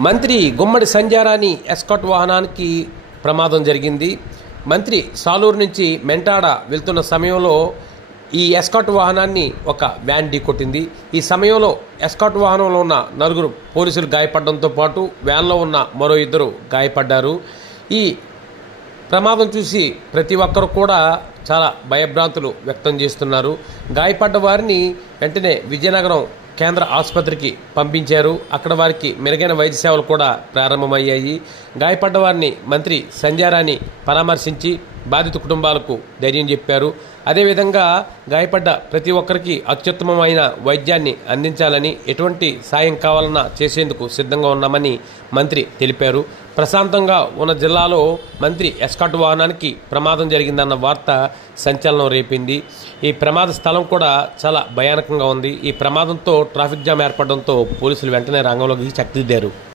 మంత్రి గుమ్మడి సంధ్యారాణి ఎస్కాట్ వాహనానికి ప్రమాదం జరిగింది. మంత్రి సాలూరు నుంచి మెంటాడ వెళ్తున్న సమయంలో ఈ ఎస్కాట్ వాహనాన్ని ఒక వ్యాన్ ఢీకొట్టింది. ఈ సమయంలో ఎస్కాట్ వాహనంలో ఉన్న నలుగురు పోలీసులు గాయపడడంతో పాటు వ్యాన్లో ఉన్న మరో ఇద్దరు గాయపడ్డారు. ఈ ప్రమాదం చూసి ప్రతి ఒక్కరు కూడా చాలా భయభ్రాంతులు వ్యక్తం చేస్తున్నారు. గాయపడ్డ వారిని వెంటనే విజయనగరం కేంద్ర ఆసుపత్రికి పంపించారు. అక్కడ వారికి మెరుగైన వైద్య సేవలు కూడా ప్రారంభమయ్యాయి. గాయపడ్డ వారిని మంత్రి సంధ్యారాణి పరామర్శించి బాధిత కుటుంబాలకు ధైర్యం చెప్పారు. అదేవిధంగా గాయపడ్డ ప్రతి ఒక్కరికి అత్యుత్తమమైన వైద్యాన్ని అందించాలని, ఎటువంటి సాయం కావాలన్నా చేసేందుకు సిద్ధంగా ఉన్నామని మంత్రి తెలిపారు. ప్రశాంతంగా ఉన్న జిల్లాలో మంత్రి ఎస్కాట్ వాహనానికి ప్రమాదం జరిగిందన్న వార్త సంచలనం రేపింది. ఈ ప్రమాద స్థలం కూడా చాలా భయానకంగా ఉంది. ఈ ప్రమాదంతో ట్రాఫిక్ జామ్ ఏర్పడడంతో పోలీసులు వెంటనే రంగంలోకి చక్కదిద్దారు.